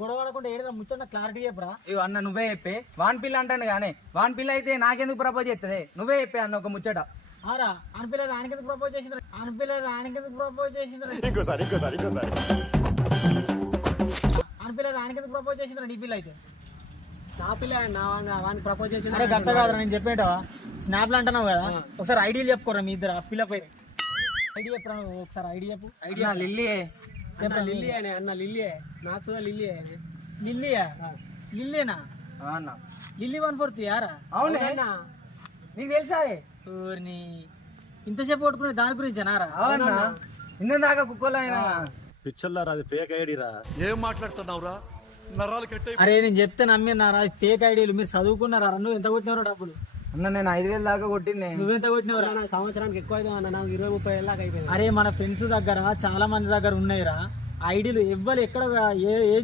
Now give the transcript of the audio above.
గొడవ పడకుండా ఏదైనా ముచ్చట క్లారిటీ చెప్పరా. ఇగో అన్న నువ్వే చెప్పే. వాన్ పిల్ల అంటాను కానీ వాన్ పిల్ల అయితే నాకెందుకు ప్రపోజ్ చేస్తుంది? నువ్వే చెప్పే అన్న ఒక ముచ్చట. ఆరా అనిపిల్లలు ఆయనకెందుకు ప్రపోజ్ చేసిండ్రు? అనిపిల్లలు ఆయనకెందుకు ప్రపోజ్ చేసిండ్రు? అనిపిల్లలు ఆయనకెందుకు ప్రపోజ్ చేసిండ్రు? నీ పిల్ల అయితే నా పిల్ల వానికి ప్రపోజ్ చేసింది. అరే గట్ల కాదురా, నేను చెప్పేటవా స్నాప్లు అంటున్నావు కదా, ఒకసారి ఐడియాలు చెప్పుకోరా మీ ఇద్దరు. ఆ పిల్ల పేరు ఐడియా చెప్పరా నువ్వు, ఒకసారి ఐడియా చెప్పు. ఐడియా లిల్లీ అన్న లిల్లీ అనే అన్న లిల్లీ నాకు చూదా లిల్లీ అని లిల్లీయా? లిల్లీనా? అన్న లిల్లీ 1/4 యారా? అవునే నీకు తెలుసా? ఊరిని ఇంతసేపు కొట్టుకునే దాని గురించి నారా? అవునా ఇంత దాకా కుక్కలో అయినా పిచ్చర్లారా అది ఫేక్ ఐడిరా. ఏం మాట్లాడుతున్నావురా? నరాలు కట్టే అరే నేను చెప్తే నమ్మినారా? ఫేక్ ఐడియాలు. మీరు చదువుకున్నారా? నువ్వు ఎంత కొట్టినవరా డబ్బులు? అన్న నేను 5,000 దాకా కొట్టింది. నువ్వెంత కొట్టినవరా? సంవత్సరానికి ఎక్కువ అయితే అన్న నాకు 20-30 ఏళ్ళ అయిపోయింది. అరే మన ఫ్రెండ్స్ దగ్గర చాలా మంది దగ్గర ఉన్నాయిరా ఐడీలు. ఎవ్వరు ఎక్కడ ఏ